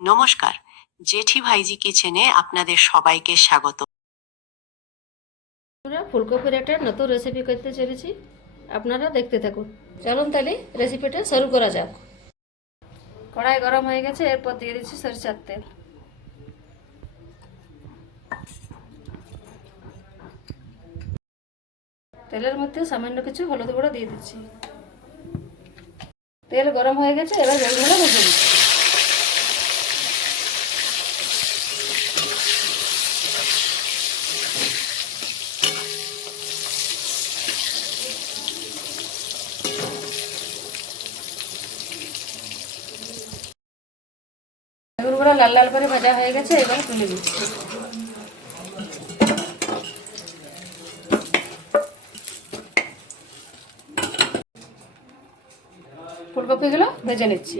নমস্কার, জেঠি ভাইজি কিচেনে আপনাদের সবাইকে স্বাগত। আমরা ফুলকপির একটা নতুন রেসিপি করতে চলেছি, আপনারা দেখতে থাকুন। চলুন তাহলে রেসিপিটা শুরু করা যাক। কড়াই গরম হয়ে গেছে, এরপর দিয়ে দিচ্ছি সরিষার তেল। তেলের মধ্যে সামান্য কিছু হলুদ গুঁড়ো দিয়ে দিচ্ছি। তেল গরম হয়ে গেছে, এবার বেগুনগুলো ভেজে দিচ্ছি। বেগুনগুলো লাল লাল করে ভাজা হয়ে গেছে, এবার তুলে দিচ্ছি। ফুলকপিগুলো ভেজে নিচ্ছি।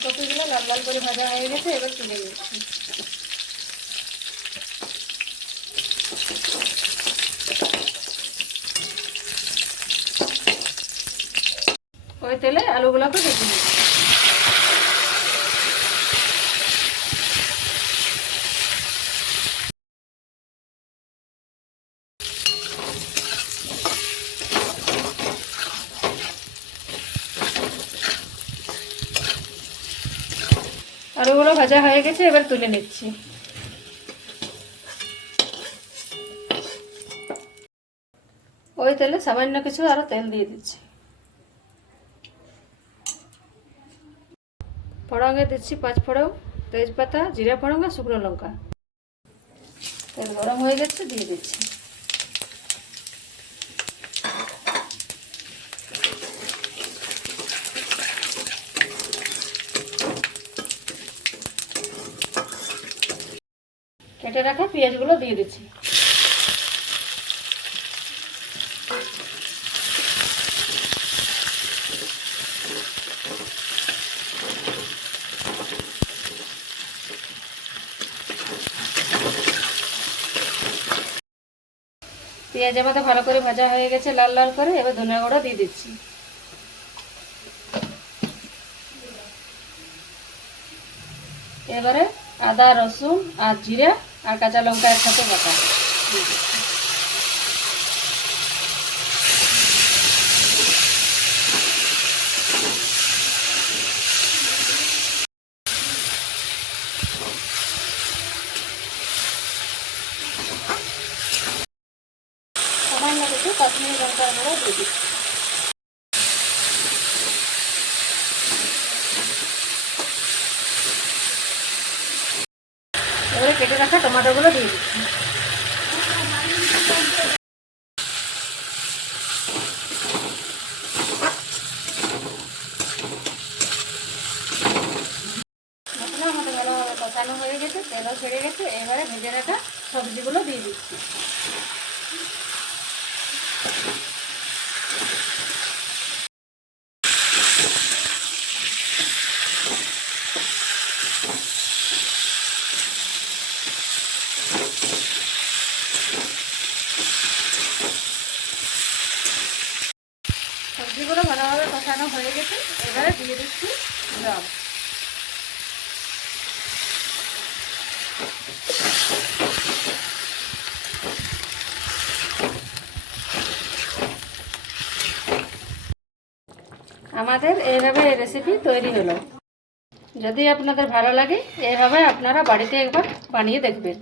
কপিগুলো লাল লাল করে ভাজা হয়ে গেছে, এবার তুলে দিচ্ছি। ওই তেলে আলুগুলোকে ভেজে নিচ্ছি। আলুগুলো ভাজা হয়ে গেছে, এবার তুলে নিচ্ছি। ওই তেলে সামান্য কিছু আরো তেল দিয়ে দিচ্ছি। ফোড়নে দিচ্ছি 5 ফোড়ন, তেজপাতা, জিরা ফোড়ন আর শুকনো লঙ্কা। তেল গরম হয়ে গেছে, দিয়ে দিচ্ছি। কেটে রাখা পেঁয়াজগুলো দিয়ে দিচ্ছি। পেঁয়াজ আমাদের ভালো করে ভাজা হয়ে গেছে লাল লাল করে, এবার ধনিয়া গুঁড়ো দিয়ে দিচ্ছি। এবারে আদা, রসুন আর জিরা আর কাঁচা লঙ্কা একসাথে বাটা দিয়ে দিচ্ছি। সামান্য কিছু কাশ্মীরি লঙ্কার গুঁড়ো দিয়ে দিচ্ছি। এবারে কেটে রাখা টমেটোগুলো দিয়ে দিচ্ছি। মশলা আমাদের ভালোভাবে কষানো হয়ে গেছে, তেলও ছেড়ে গেছে, এবারে ভেজে রাখা সবজিগুলো দিয়ে দিচ্ছি। সবজিগুলো ভালোভাবে কষানো হয়ে গেছে, এবারে দিয়ে দিচ্ছি জল। আমাদের এইভাবে রেসিপি তৈরি হলো। যদি আপনাদের ভালো লাগে, এইভাবে আপনারা বাড়িতে একবার বানিয়ে দেখবেন।